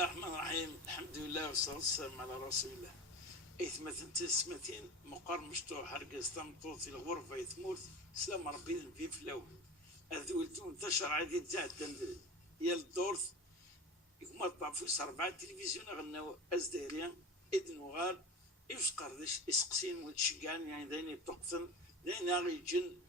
الله الرحمن الرحيم. الحمد لله والصلاة والسلام على رسول الله. مثلا تسمتين مقر مشطوح حرقز تمطوط في الغرفة يتموت سلام ربي في فلو أذولتون انتشر عادي جدا يا الدورث يكون طاب في 4 تلفزيون غناو أزديريان إذن وغار إيش قردش إسقسين وتشجعن يعني ديني تقتن ديني غيجن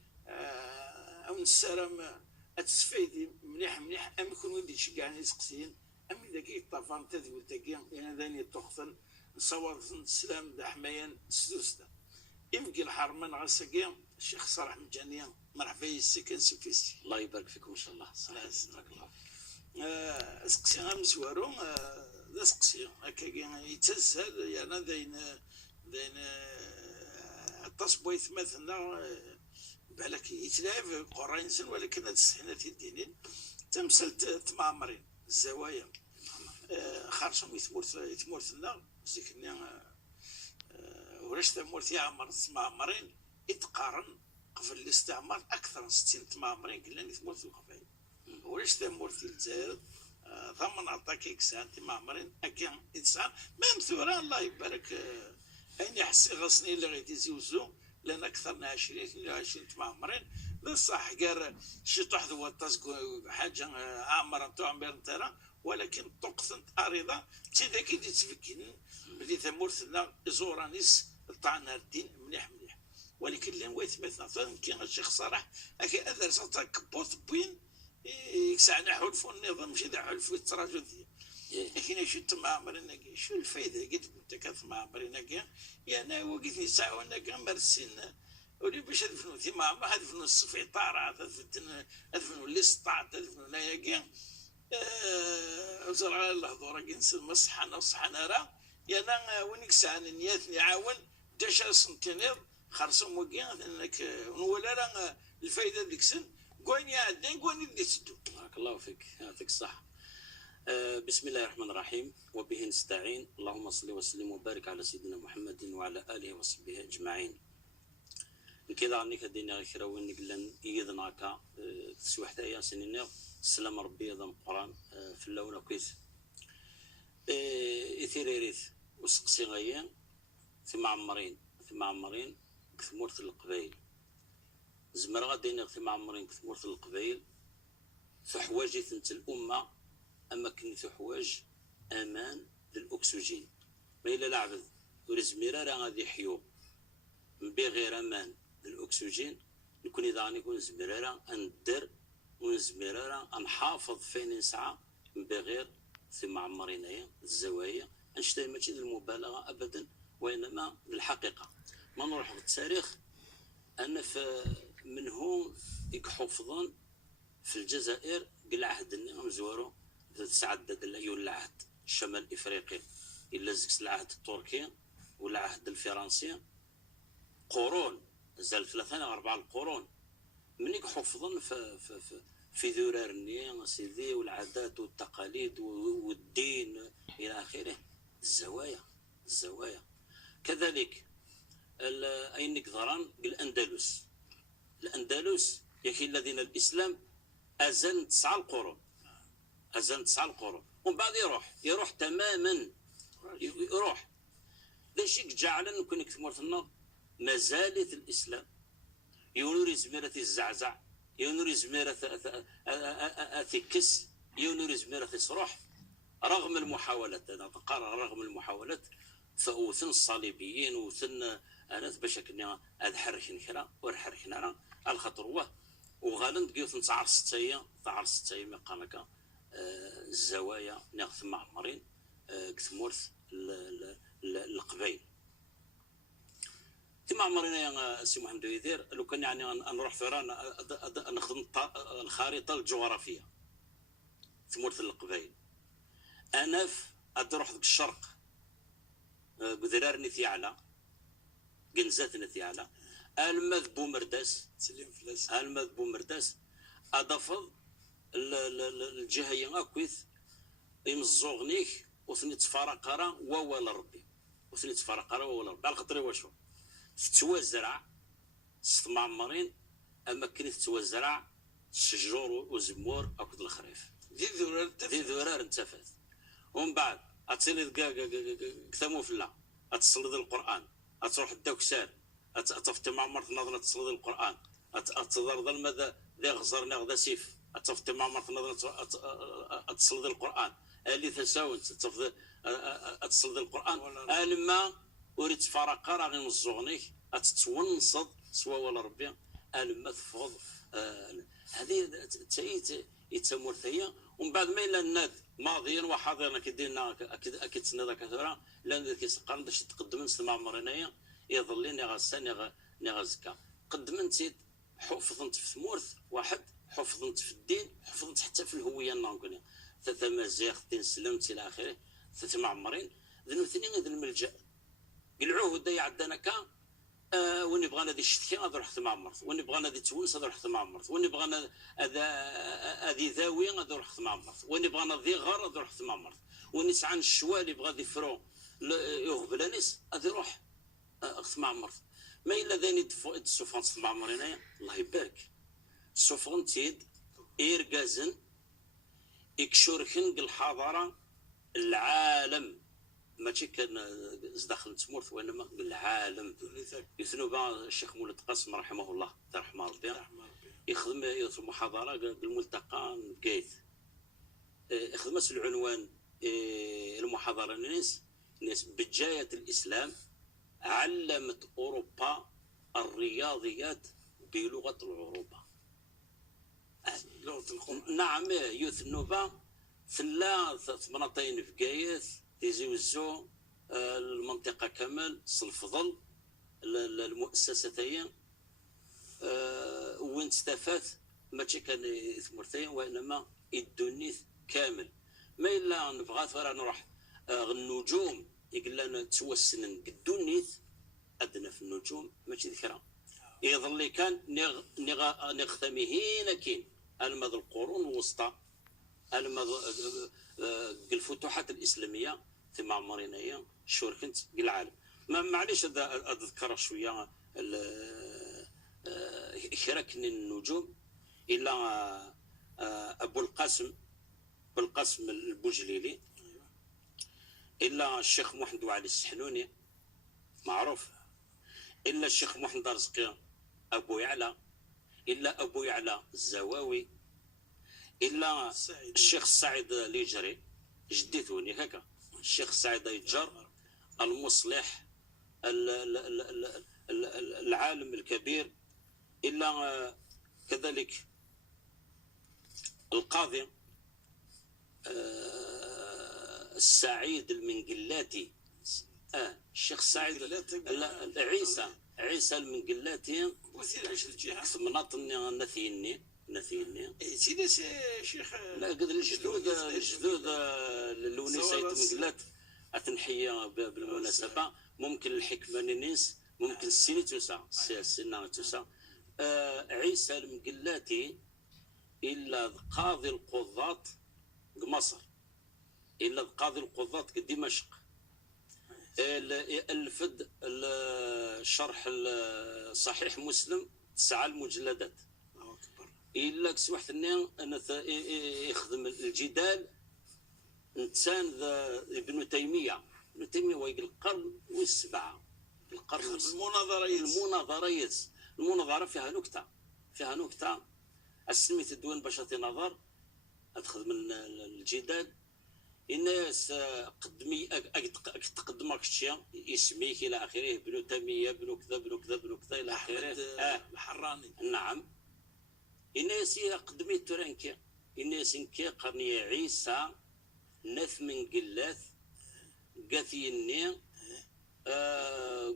أو نسرم أتسفيدي مليح أم يكون ودي تشجعني إسقسين أم إذا كي طافان تذول تاكي يعني ديني تقتن نصور السلام دا حمايان سدوستا يمكن الحرمان غساكي الشيخ صالح مجانيا مرحبا يسكن سوفيسي الله يبارك فيكم ان شاء الله. بارك الله فيك. اسقسي غمسوارو ذا اسقسي هكا يتسهل يعني داين التصبويت مثلا بالك يتلاعب قرينسن ولكن هاد السحنات الدينين تمثلت تمعمرين الزوايا خارجهم يتمورت لنا زيكني ولاش تمورت يعمر تمعمرين يتقارن قبل الاستعمار اكثر من 60 تمعمرين قلنا يتمورت في القبائل ولاش تمورت الجزائر ضمن عطاك إكسان تمعمرين أكيان إنسان مام ثورة الله يبارك أين يحسي غصني اللي غيتي زوزو لأن أكثر من 20 تمعمرين بصح قال شي تحظو وتسقو حاجة عامرة نتوع بيرنترا ولكن طقسنت أريضة تيدا كي تفكين بلي ثمورتنا زورانيس طعنا الدين مليح ولكن لين ويت مثلا كاين الشيخ صلاح أكي أدرس كبوت بوين يكسعنا حلفو النظام ماشي دا حلفو التراجدية لكن شو تمعمرين شو الفايدة قلت انت كتمعمرين يعني وقلت لي ساعة وانا مرسين ولي باش ادفنو تمعمر ادفنو السفيطار ادفنو الاسطاط ادفنو نايا وزر على الهضورة كنسل مصحنا راه يعني وينك ساعة نيات نعاون داشا سنتينير خرصهم وكيان انك ولا راه الفايدة ديك سن قوين يعدين قوين اللي تسدو. بارك الله فيك يعطيك الصحة. بسم الله الرحمن الرحيم وبه نستعين. اللهم صل وسلم وبارك على سيدنا محمد وعلى آله وصحبه أجمعين. كذا عنك الدنيا غير وين قلنا يجدنا كا تسوح تايا سنين السلام ربي يضم القرآن في اللون كويس. إثيريريث وسقسي غيان ثم عمرين كثمورة القبائل. زمر غادي نغثي معمرين كثمورة القبائل فحواجي ثنت الأمة أما كنت حواج أمان للأكسجين ما إلا العبد ورزميرا راه غادي يحيو بغير أمان للأكسجين نكون إذا غنكون زميرا ندر ونزميرا نحافظ فين نسعى بغير ثم عمرين الزوايا نشتري ماشي للمبالغة أبدا وإنما للحقيقة. ما نروح بالتاريخ أنا من هون يحفظون في الجزائر قل عهد النظام زوارو تسعدد الأيون العهد الشمال الإفريقي إلا زكس العهد التركي والعهد الفرنسي قرون زال 3 أو 4 القرون من يحفظون في ذرار النية سيدي والعادات والتقاليد والدين إلى آخره. الزوايا كذلك أين نقدران الأندلس يكي الذين الإسلام أزل 9 القرون ومن بعد يروح تماما يروح ذا شيء جعلنا نكون كثمرتنا ما زالت الإسلام يونوري زميرة الزعزع يونوري زميرة ثكس يونوري زميرة صروح رغم المحاولات أنا تقرر رغم المحاولات فأوثن الصليبيين وثن أنا باش كنا هذا حركنا كرا ورحركنا راه الخطر وغالند قيوثن تعرس تايا مقالك الزوايا ناخذ معمرين كثمورث القبائل تما عمرنا يا سي محمد يدير لو كان يعني نروح فيران نخدم الخريطه الجغرافيه ثمورث القبائل انا ادروح ذاك الشرق بذرار نثيعلى قنزات نثيعلى المذ بومرداس اضافض الجهه اكويث يمزوغنيك وثني تفارقرا وولا ربي على خاطر واشو تتوزرع معمرين اما كنت تتوزرع الشجور والزمور اكد الخريف ذي ذرار انتفت ومن بعد اتسلي كثمو فلا اتصلي القران اتروح الدوكسان اتفتي معمر نظره تصلي القران اتضرر ماذا ذا غزرنا غدا سيف اتفتي معمر نظره اتصلي القران اللي تساوت اتصلي القران الما اريد تفارق راه غير الزغنيك اتتونصد سوا ولا ربي الما تفوض هذه تايت يتسمور ثيا. ومن بعد ما إلا الناد ماضيا وحاضرا كدينا اكيد سنه كثره لان كيسقرن باش تقدم نسمع مرينيا يظل لي غسان غزكا قدمت حفظت في ثمورث واحد حفظت في الدين حفظت حتى في الهويه النانكونيا ثلاثه مزيغ دين سلمت الى اخره ثلاثه معمرين ذنو اثنين ذن الملجا قلعوه دا يعدنا كا وين بغانا ذي الشتكي غادي رحت معمرت وين بغانا ذي تونس غادي رحت معمرت وين بغانا هذه ذاوي غادي رحت معمرت وين بغانا ذي غار غادي رحت معمرت وين يسعى الشوالي بغا ذي فرو يغبلانيس غادي يروح اخت معمرت. ما الا ذاني السوفونس معمرين الله يبارك السوفونتيد ايرغازن يكشوركن الحضاره العالم ماشي كان داخل تمورث وانما العالم يثنوا بها الشيخ مولد قاسم رحمه الله رحمه ربي يخدم المحاضره بالملتقى بقيت خدمه العنوان المحاضره الناس بجايه الاسلام علمت اوروبا الرياضيات بلغه العروبه. نعم يثنوا بها ثلاث مناطين في قايث يزوزوا المنطقه كامل الفضل المؤسستين وين استفاد ماشي كان ثمرتين وانما الدنيث كامل. ما الا نبغى فرا نروح النجوم يقول لنا توسنن الدنيث ادنى في النجوم ماشي ذكرى يظل لي كان نغتمي هنا كين المد القرون الوسطى المد الفتوحات الاسلاميه في معمرينيه شوركنت العالم. ما معليش اذكر شويه شركني النجوم الى ابو القاسم البوجليلي الا الشيخ محمد وعلي السحنوني معروف الا الشيخ محمد رزقي ابو يعلى الا ابو يعلى الزواوي الا الشيخ السعيد ليجري جديتوني هكا الشيخ سعيد يجر المصلح العالم الكبير إلا كذلك القاضي السعيد المنقلاتي الشيخ سعيد عيسى المنقلاتي مناطق نثيني سيدي شيخ لا قد الجدود اللونيسايت مقلات أتنحية بالمناسبة ممكن الحكمة نينيس ممكن السنة توسع السنة توسع عيسى المقلاتي إلا قاضي القضاة مصر إلا قاضي القضاة دمشق الفد الشرح صحيح مسلم 9 المجلدات إلا كس واحد أنا يخدم الجدال إنسان ابن تيمية هو القرن والسبعة القرن المناظرة فيها نكتة السميت الدول باش تنظر أدخل من الجدال الناس قدمي تقدمك الشيء يسميك إلى آخره ابن تيمية ابن كذا إلى آخره الحراني نعم الناس قدمي ترانكي الناس انكي قرني عيسى نث من قلات قاثيني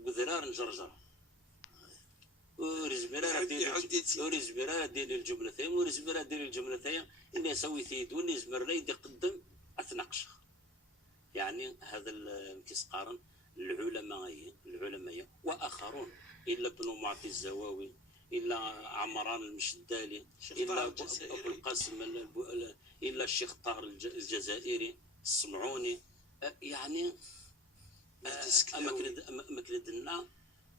قذرار نجرجر ورزمرا ديال الجملتين اللي سويتي دوني زمر يدي قدم اتناقش يعني هذا الكسقارن العلماء واخرون الا ابن معطي الزواوي الا عمران المشدالي الا ابو القاسم الا الشيخ طاهر الجزائري الصمعوني يعني مكندنا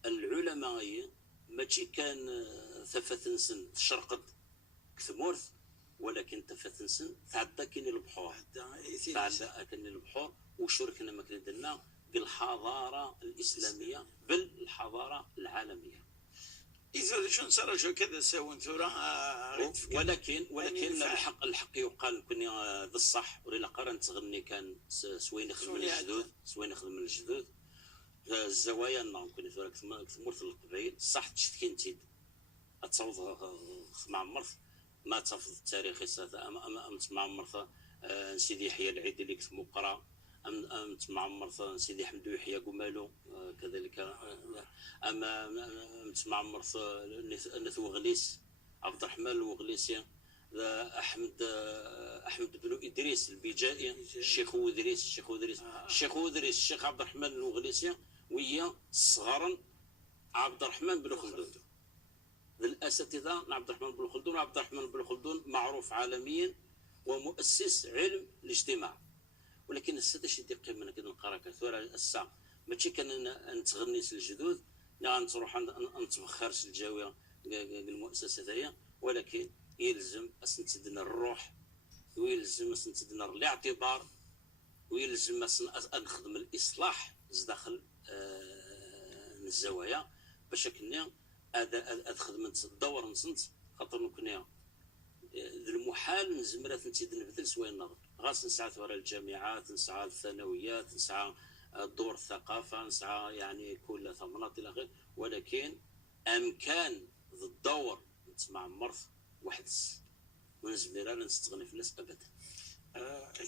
العلماء ماشي كان ثفث نسن تشرقد كثمورث ولكن تفتنسن تعدى كاين البحور، تعدى كاين البحور وشاركنا ما كنا درنا بالحضاره الاسلاميه بل الحضاره العالميه. إذا شو نصير شو كذا سوون ثورة ولكن الحق يقال كوني هذا الصح ولا قرنت تغني كان سوين يخدم من الجدود الزوايا نعم كوني ثورة كثمورت القبائل صح تشتكين تصوض معمرت ما تفض التاريخ أم معمرت سيدي يحيى العيد اللي كتمو قرا أم معمرت سيدي حمدو يحيى قمالو كذلك أما معمرت نث وغليس عبد الرحمن الوغليسي أحمد بن إدريس البيجائي الشيخ الشيخ عبد الرحمن الوغليسي ويا صغارا عبد الرحمن بن خلدون الأساتذة عبد الرحمن بن خلدون. عبد الرحمن بن خلدون معروف عالميا ومؤسس علم الاجتماع، ولكن السادة شي دقيق من كذا نقرا كثيرا الساعة ماشي كان نتغني الجدود نروح نتبخرش الجاوية المؤسسة هي، ولكن يلزم أسنتدنا الروح ويلزم أسنتدنا الاعتبار ويلزم نخدم الإصلاح داخل الزوايا باش كنا هذا خدمة الدور نصنت خاطر كنا المحال نزمرات نتيد نبذل سواء النظر غاس نسعى ثورة الجامعات نسعى الثانويات نسعى دور الثقافة نسعى يعني كل ثمرات إلى آخره، ولكن أمكان الدور نسمع مرض واحد ونزمرا نستغني في الناس أبدا.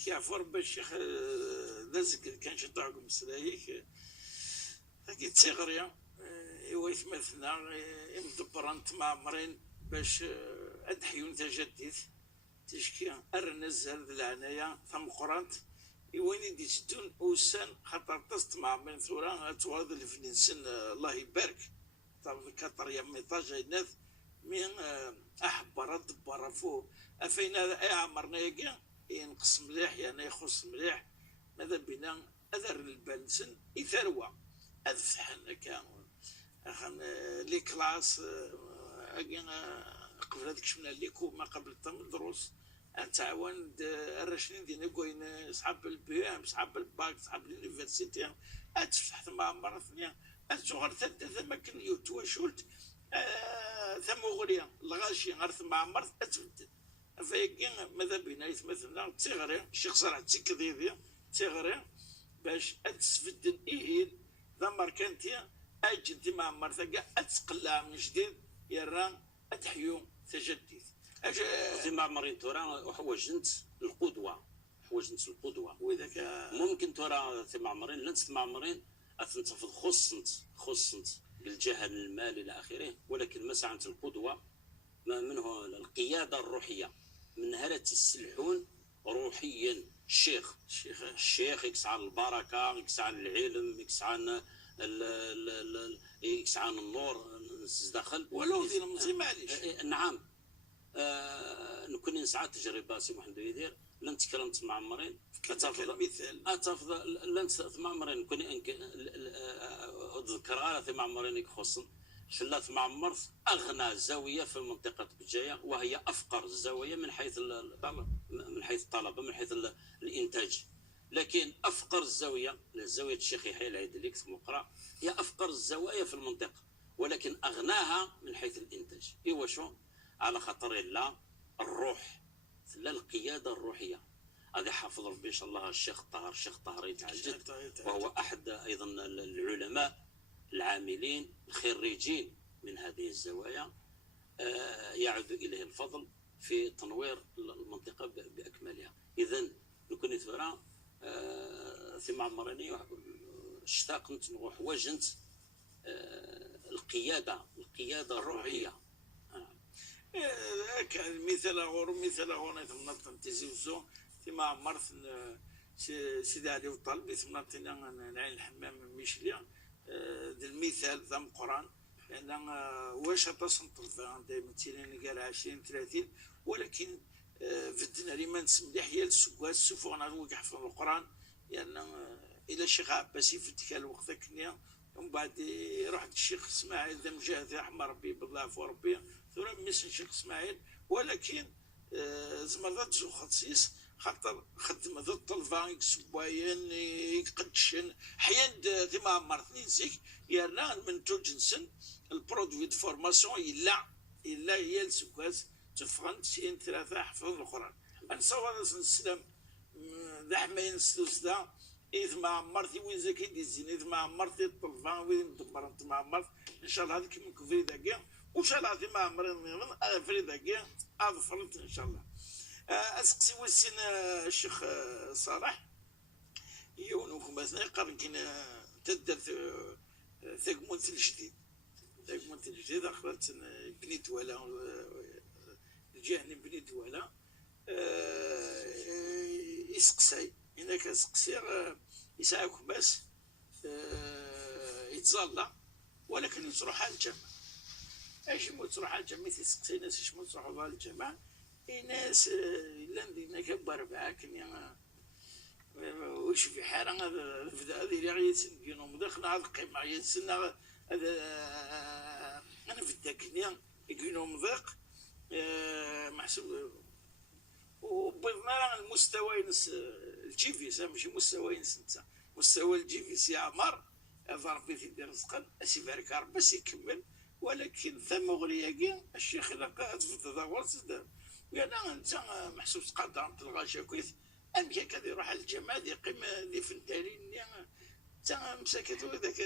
كيعفور بالشيخ لازق كان شطاعكم مسلايك أكيد صغريا يويث مثلنا مدبران معمرين باش أدحيون تجديد تشكي أرنز هذا العناية ثم قرانت وين يدي تدون وسان خاطر تصط مع من ثورة تواد الفنسن الله يبارك طب كتر يمي طاجة الناس من أحب رد برافو أفين هذا عمرنا يجي ينقص مليح يعني يخص مليح ماذا بنا أذر البنسن يثروى أذفحنا كان أخن لي كلاس قبل هذيك شفنا ليكو ما قبل التم دروس تعاون الرشدين دينا كوين صحاب البي ام صحاب الباك صحاب اليونيفرسيتي اتفتح مع مرة ثانية اتشغل ثلاثة ما كان يتواشلت ثم غريا الغاشي غرث مع مرة اتبدل فيقين ماذا بينا يتمثلنا تغري الشيخ صالح تكذيبي تغري باش اتسفدن ايهيل ذا ماركانتيا اجنتي مع مرة اتقلع من جديد يران اتحيو تجديد في معمرين ترى حوجنت القدوة وإذا ممكن ترى في معمرين لنت معمرين أتنتفض خصنت بالجهل المال إلى آخره، ولكن ما سعنت القدوة ما منه القيادة الروحية من هلا تسلحون روحيا الشيخ يكسع البركة يكسع العلم يكسع النور داخل ولو ذي المزي معليش نعم. نكون نسعى تجربة سي محمد يدير لن تكلمت مع معمرين أتفضل لن معمرين كوني أذكر في معمرين يخصن شلات معمرت أغنى زاوية في المنطقة بجاية وهي أفقر الزوايا من حيث الطلبة من حيث الإنتاج، لكن أفقر زاوية الشيخ يحيى العيد اللي كتب مقرأ هي أفقر الزوايا في المنطقة، ولكن أغناها من حيث الإنتاج. إيوا شو على خاطر الله الروح لا القيادة الروحية هذا حافظ ربي إن شاء الله الشيخ طاهر يتعجد، وهو أحد أيضا العلماء العاملين الخريجين من هذه الزوايا يعود إليه الفضل في تنوير المنطقة بأكملها. إذن نكون نتفرع في معمريني اشتاقت نروح وجنت القيادة الروحية. مثل غور ثم تزوزو فيما مرث سيدي علي وطلبي ثم نعين الحمام ميشليا المثال ذا القرآن لأن واش تصنط دائما تيرين قال 20 30 ولكن في الدنيا ما نسمح حيال السكوات السفوغ وقع في القرآن لأن إلى الشيخ عباسي في تلك الوقت كنيا ومن بعد يروح الشيخ اسماعيل ذا مجاهد رحمه ربي بالله وربي ثم مس الشيخ اسماعيل، ولكن زمر تجو خصيص خاطر خدم ذا الطلبة يكسبواين يقدشن حيان ثما عمرتني نسيك يرنا من توجنسن البرودوي دو فورماسيون إلا هي السكاس تفغن تسين ثلاثة حفظ القرآن نصور نسلم ذا حماين ستوسدا إذ ما عمرتي وين زكي ديزين إذ ما عمرتي الطلبة وين مدبر أنت ما عمرت إن شاء الله هذيك من كفريدا كاع وإن شاء الله ثما عمرين من فريدا كاع أظفرت إن شاء الله. أسقسي وسين الشيخ صالح يونوكم مثلا قرن كنا تدر ثقمونت الجديد أخرت بنيت ولا الجهني بنيت ولا يسقسي هناك يسقسي يساعدكم بس يتظلى ولكن يتروح على الجامع ايش تروح على الجامع تسقسي ناس ايش تروحوا على الجامع ناس لندينا كبر بعاكن وش في حالة هذه اللي يسنقينو مدخنا هذا القيمة يسنا هذا أنا في التكنية يقينو مضيق محسوب وبضنا المستوى الجيفيس ماشي مستوى نتا مستوى الجيفيس يعمر ضربي في دير رزقا اسي بارك ربي يكمل ولكن ثم غرياكي الشيخ الا قاعد في تداول انا انت محسوب تقدر تلغى شاكويث امشي كذا يروح على الجامعه يقيم ذي فنتالين انت مساكت وذاك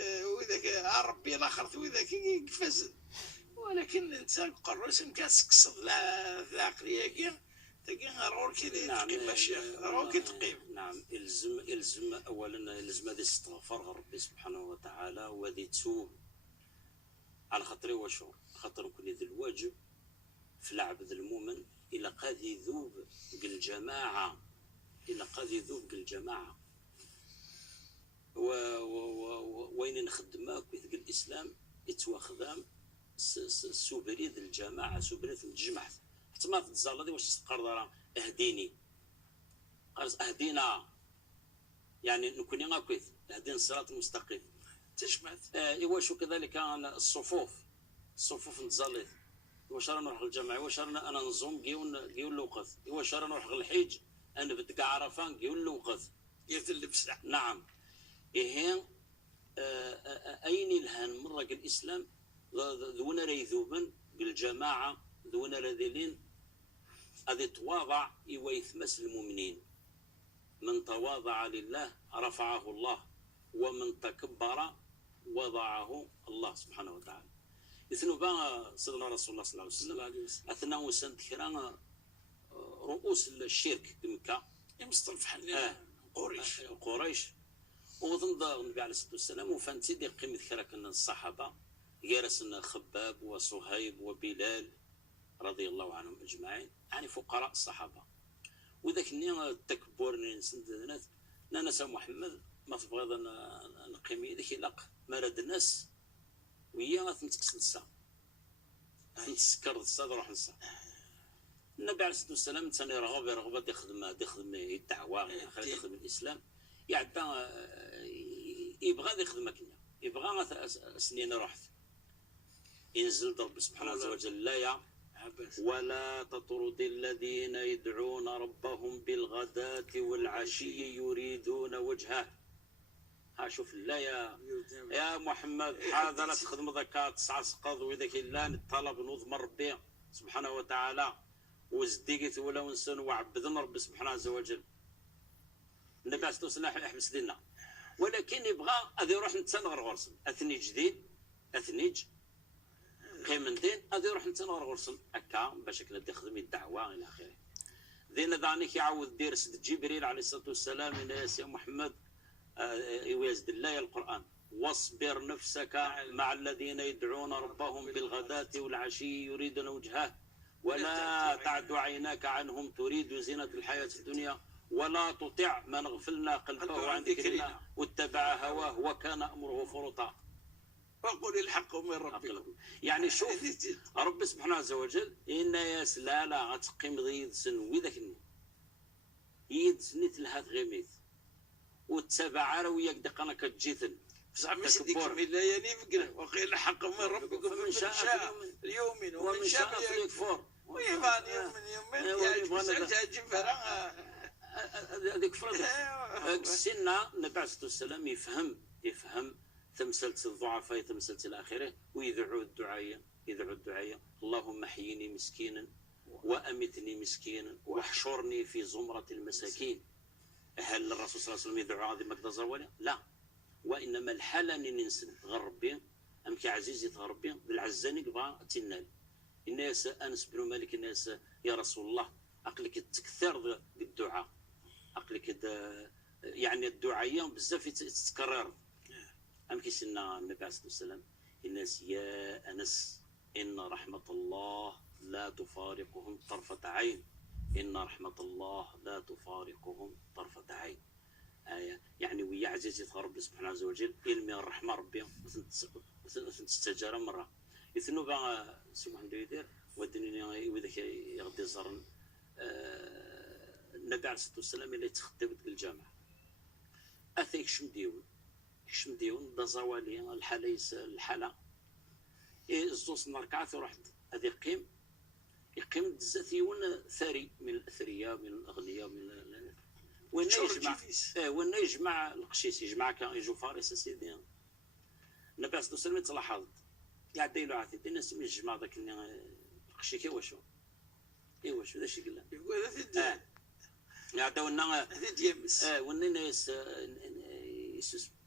ربي الاخر وذاك يقفز ولكن انت قرص كاسكصد العقليه تلقى راه كي تقيم الشيخ راه كي تقيم. نعم الزم اولا الزم هذا استغفر ربي سبحانه وتعالى وذي توب على خاطري وشو خاطر كل ذي الواجب في العبد المؤمن إلا قاد يذوب بالجماعة وين نخدمك بذك الإسلام يتواخذام سوبريد الجماعة سوبريد الجمع حتى ما تتزال واش تقرر اهديني قال اهدينا يعني نكون ناكويث اهدينا الصراط المستقيم تجمعت واش كذلك الصفوف نتزاليت واش رانا نروح للجامع واش رانا انا نزوم كيون الوقت واش رانا نروح للحج انا بدك عرفان كيون الوقت يتلبس. نعم إيه أين الهان مرة الإسلام ذونا ريذوبا بالجماعة ذونا رذيلين أذي تواضع يويثمس المؤمنين من تواضع لله رفعه الله ومن تكبر وضعه الله سبحانه وتعالى. إثنو بقى سيدنا رسول الله صلى الله عليه وسلم أثناء سنة كرام رؤوس الشرك بمكة يمصطلح قريش وظن النبي عليه الصلاة والسلام وفانتي دي قيمة كراك الصحابة جالسنا خباب وصهيب وبلال رضي الله عنهم أجمعين يعني فقراء الصحابة وذاك النية التكبر نسندنات ناس محمد ما تبغى نقيم ذاك لاق مراد الناس ويا تنتكسل الساعة تنسكر الساعة روح الساعة النبي عليه الصلاة والسلام تاني رغبة يخدم الدعوة يخدم الإسلام يعبى يبغى يخدم كنيا يبغى سنين رحت ينزل رب سبحانه وتعالى لا ولا تطرد الذين يدعون ربهم بالغداة والعشي يريدون وجهه. ها شوف لا يا محمد هذا لا تخدم ذكاء تسعى سقط وذاك لا الطلب نظم ربي سبحانه وتعالى وزديقت ولا ونسن وعبدنا ربي سبحانه عز وجل. النبي عليه الصلاة والسلام يحبس ديننا ولكن يبغى هذا يروح نتسنغر غرسن اثني جديد اثنيج قيمن دين هذا يروح نتسنغر غرسن هكا باش كنا تخدم الدعوة الى اخره. ذينا ذانيك يعاود دير سيد جبريل عليه الصلاة والسلام يا محمد يوازد الله القرآن واصبر نفسك مع الذين يدعون ربهم بالغداة والعشي يريدون وجهه ولا تعد عيناك عنهم تريد زينة الحياة الدنيا ولا تطع من غفلنا قلبه عن ذكرنا واتبع هواه وكان أمره فرطا وقل الحق من ربكم. يعني شوف رب سبحانه عز وجل إن يسلالا غتقيم ضيد سن وذاك يد سنيت لها غيميت وتتبع وياك دقنا كتجيثن بصح ماشي ديك لا يعني فكرة وقيل الحق من ربكم فمن شاء اليوم ومن شاء يكفر. ويبان يوم يعجب تعجب فرا هذيك فرض السنة النبي عليه الصلاة والسلام يفهم تمثلة الضعفاء تمثلة إلى آخره، ويدعو الدعاء اللهم احيني مسكينا وأمتني مسكينا واحشرني في زمرة المساكين. هل الرسول صلى الله عليه وسلم يدعو هذه مقدار زوالة؟ لا، وإنما الحالة ننسن غربي أم كعزيزي تغربي بالعزاني قبا تنال الناس. أنس بن مالك الناس يا رسول الله أقلك تكثر بالدعاء، أقلك يعني الدعاء بزاف تتكرر. أم كيسنا النبي عليه الصلاة والسلام الناس يا أنس إن رحمة الله لا تفارقهم طرفة عين، إن رحمة الله لا تفارقهم طرفة عين. يعني ويا عزيزي ربي سبحانه عز وجل إلمي الرحمة ربي تستجار مرة يثنو بقى سبحانه يدير ودنيا وذاك يغدي زرن. النبي عليه الصلاة والسلام اللي تخطب الجامعة أثيك شمديون دا زوالي الحالة الزوز نركعات ورحت هذه يقيم بزاف ثري من الأثرياء من الأغنياء من وين يجمع القشيس يجمع كان يجوا فارس سيدي. النبي عليه الصلاة والسلام تلاحظ يعدي له عثيت الناس من يجمع ذاك القشي كي واشو ذا شي قال يقول هذا يعدوا لنا هذا ديمس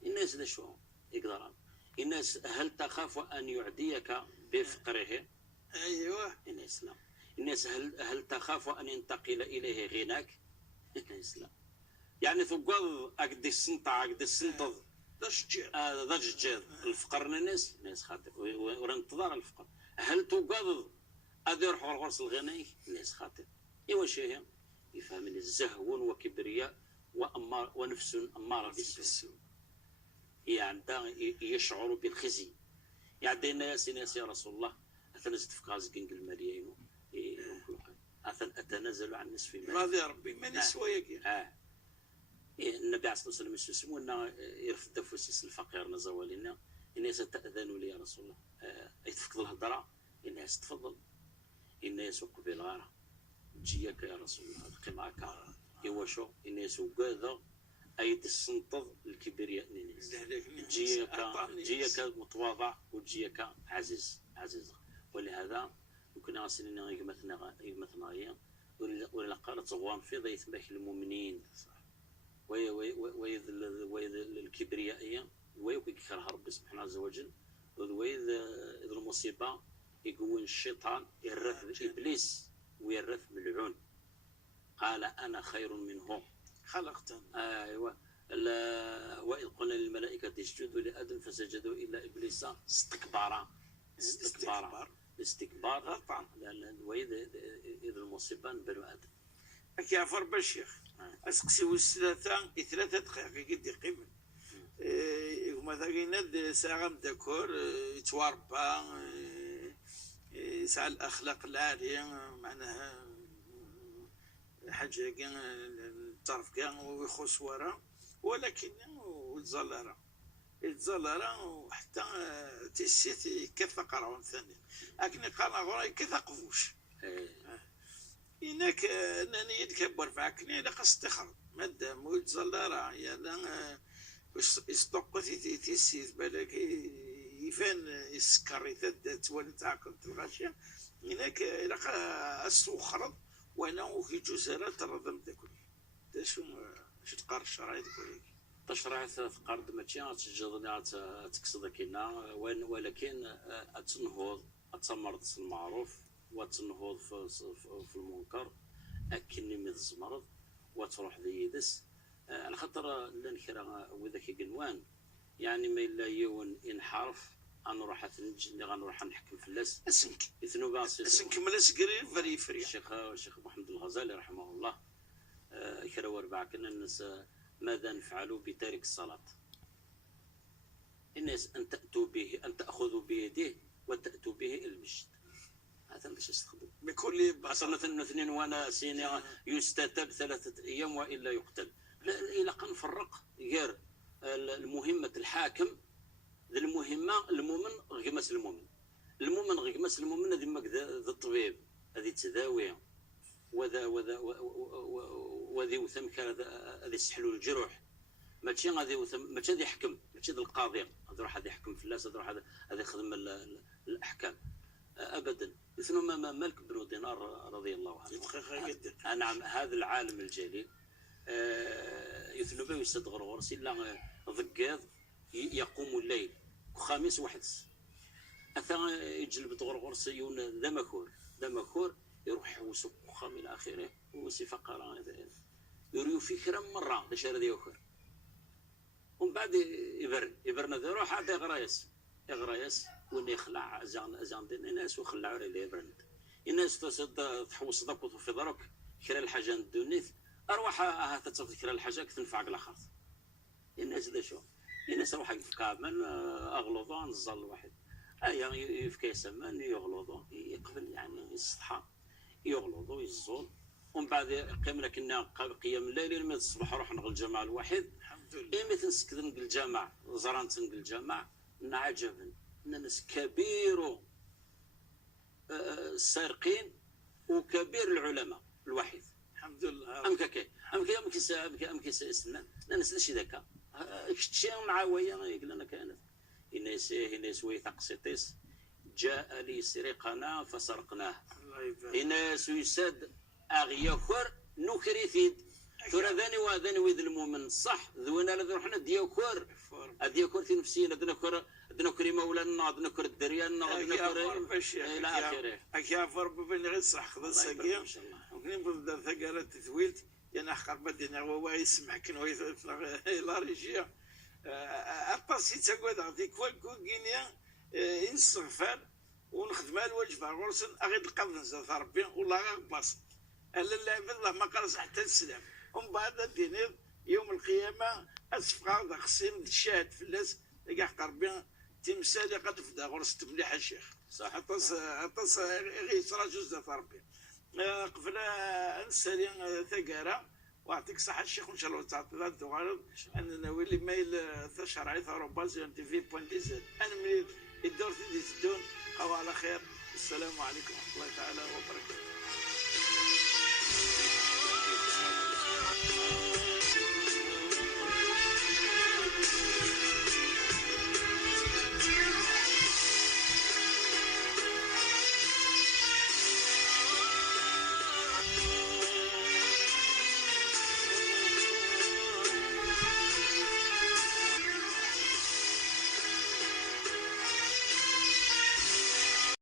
الناس ذا شو يقدر الناس هل تخاف أن يعديك بفقره؟ أيوة الناس لا. الناس هل تخاف أن ينتقل إليه غناك؟ الناس لا. يعني تقول أقدي السنطة ضجج الفقر الناس خاطر وانتظار الفقر. هل تقول أدير حول غرس الغناء؟ الناس خاطر إيوا شيء يفهمني الزهو وكبرياء ونفس أمارة بالسوء. يعني يشعر بالخزي. يعني الناس يا رسول الله أتنزل في قازقين الماليين أتنازل عن نصف مالي. راضي يا ربي من سوايك. النبي عليه الصلاة والسلام يسمونا يرفض فوسيس الفقير نزوالنا الناس تأذنوا لي يا رسول الله يتفقد الهضرة الناس تفضل الناس وقبل غارة جيك يا رسول الله القماكا يوشو الناس وقاذا أيد السنطض الكبرياء الناس جيك متواضع وجيك عزيز ولهذا يمكن أصلنا يغمثنا ولا قالت غوان في ضيث باك المؤمنين ويذ الكبريائية ويكره ربي سبحانه عز وجل ويذ المصيبة يقول الشيطان يرث إبليس ويرث ملعون قال أنا خير منه خلقتني. أيوة وإذ قلنا للملائكة اسجدوا لآدم فسجدوا إلا إبليس استكبار طبعا وإذ المصيبة بنو آدم أكيافر بالشيخ أسقسي ثلاثة دقائق قد يقيم ومثلا ساغم داكور يتواربا يسعى الأخلاق العالية معناها حاجة كان الطرف كان ويخص ورا ولكن يتزلرا وحتى تسيت كيف قراون ثاني لكن قرا غورا كيف قفوش إنك أنني يتكبر فاكني لقص تخرج مادام ويتزلرا يا يستوقف تسيت بالك يفان يسكر يثدت ولا تعقل الغاشية هناك لقى السوخرض وانا وكي جزيرة ترضم داكل شو تقار الشرع داكل تشرع ثلاث قرض ماشي تجدني تكسد كينا ولكن تنهض تمرض في المعروف وتنهض في المنكر اكني من الزمرض وتروح ذي يدس على خاطر لنكرا وذاك قنوان يعني ما الا يون انحرف انا راح اتنجي غنروح نحكم في اللاس اسنك يثنو باصي اسنك ملاس قريب فري فري الشيخ محمد الغزالي رحمه الله كرا اربعه كنا الناس ماذا نفعل بتارك الصلاه الناس ان تاخذوا بيده وتاتوا به الى المسجد هذا باش يستخدم بكل مثلا اثنين وانا سين يستتب 3 أيام والا يقتل لا الى نفرق غير المهمه الحاكم ذي المهمة المؤمن غمس المؤمن غمس المؤمن هذي ماك ذا الطبيب هذه تداوي وذي وثم كان هذي يسحلوا الجروح ماشي غادي ماشي غادي يحكم ماشي ذا القاضي هذا راح هذا يحكم في الناس هذا راح هذا يخدم الاحكام ابدا. مثل ما مالك بن دينار رضي الله عنه. نعم هذا العالم الجليل يثنو به يسد غرغرس الا ضقاض يقوم الليل خامس وحدس اثا يجلب غرغرس يون ذا مكور يروح يحوس خام الى اخره وسي فقره يريو فكره مره باش هذا يوخر ومن بعد يبرنا ذا روح عاد يغرايس وين يخلع زان دين الناس وخلعوا عليه يبرند الناس تصد تحوس ضبط في ضرك كرا الحاجه الدنيث اروح تتصف كرا الحاجه تنفعك الاخر الناس ذا شو الناس روح كامل اغلظان الظل واحد يفكي سمان يغلظوا يقبل يعني يصحى يغلظوا يزول ومن بعد قيم لكن قيام الليل لما الصباح روح نغل الجماعه الواحد الحمد لله مثل سكن الجماعه زران تنقل الجماعه عجبا ناس كبير السارقين وكبير العلماء الوحيد الحمد لله امك سنان ناس داش ذاك شيء معاويه يقول لنا كانت الناس ويثقسطيس جاء ليسرقنا فسرقناه الناس يساد اغياخر نكريثيد ترى ذاني ويد المؤمن صح ذونا لذ روحنا ديوكور في نفسينا دنكر مولانا دنكر الدريان دنكر الى اخره اكافر بين غير صح خذ الساقيه ممكن بدا ثقاله تثويلت يعني حق بدنا هو يسمع كن لا ريجيا اباسي تقعد عندك كوكينيا ينصفر ونخدم الوجبه غرسن اغيد القبض نزل ربي والله غير باص الا الله ما قرص حتى السلام ومن بعد الدينير يوم القيامه اسفقا ذا خصيم الشاهد في الناس كاع قربي تمثال قد فدا غرس مليح الشيخ صح عطس غير جوج ذا ربي قبل نسالي ثقاره ويعطيك صحة الشيخ وإن شاء الله تعطي ذات غرض أننا ولي ميل تشهر عيث روباز تي في بوان دي زد أنا من الدور تدي تدون قوا على خير السلام عليكم ورحمة الله تعالى وبركاته.